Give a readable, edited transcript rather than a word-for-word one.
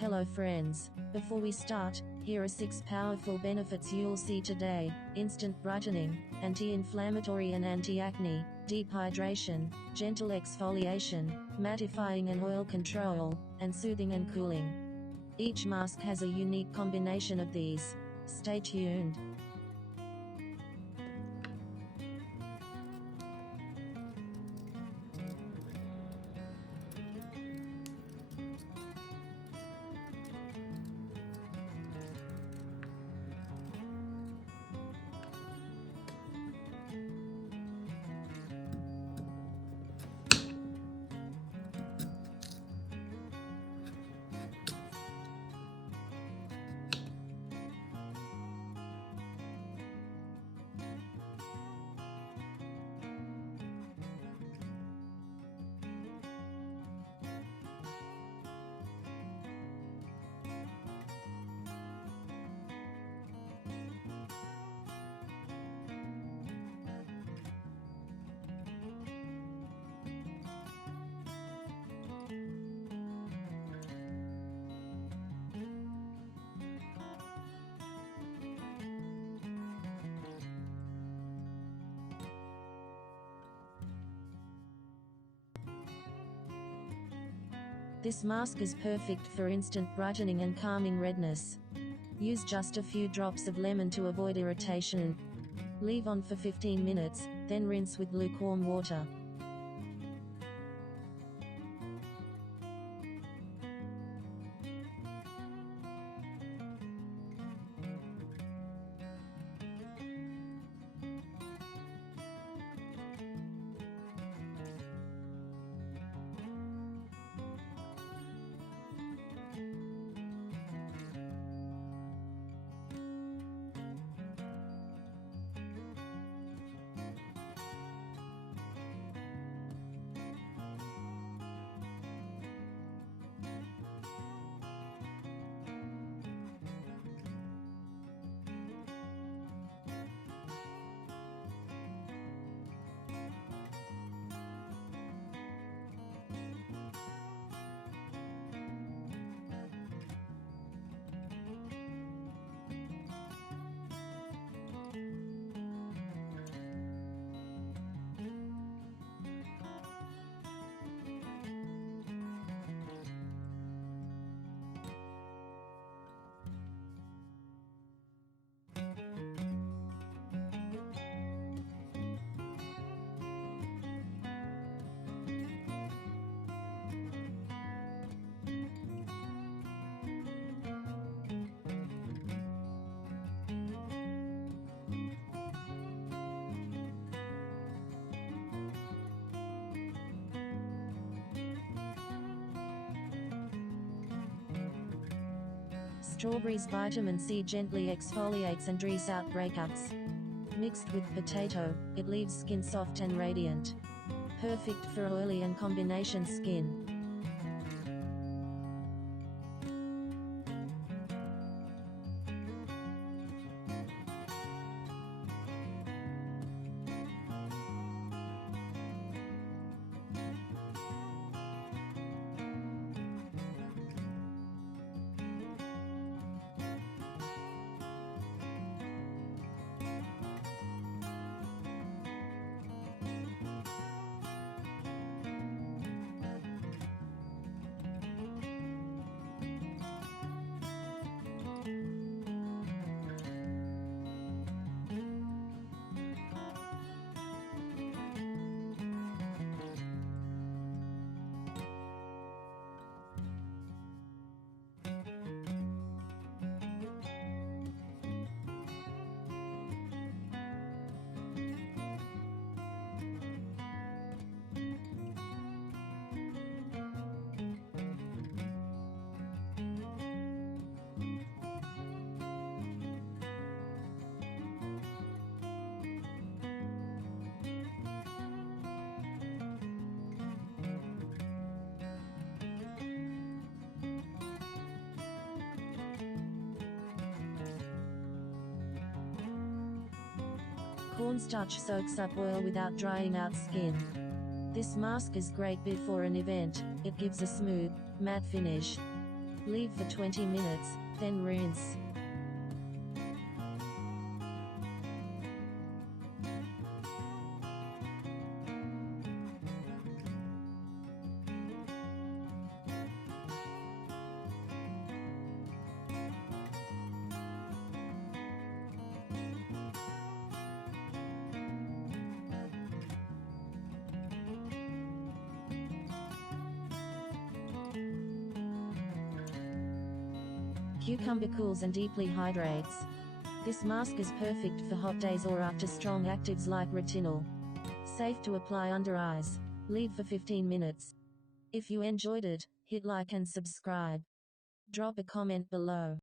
Hello friends, before we start, here are 6 powerful benefits you'll see today: instant brightening, anti-inflammatory and anti-acne, deep hydration, gentle exfoliation, mattifying and oil control, and soothing and cooling. Each mask has a unique combination of these. Stay tuned. This mask is perfect for instant brightening and calming redness. Use just a few drops of lemon to avoid irritation. Leave on for 15 minutes, then rinse with lukewarm water. Strawberries vitamin C gently exfoliates and dries out breakouts. Mixed with potato, it leaves skin soft and radiant. Perfect for oily and combination skin. Cornstarch soaks up oil without drying out skin. This mask is great before an event. It gives a smooth, matte finish. Leave for 20 minutes, then rinse. Cucumber cools and deeply hydrates. This mask is perfect for hot days or after strong actives like retinol. Safe to apply under eyes. Leave for 15 minutes. If you enjoyed it, hit like and subscribe. Drop a comment below.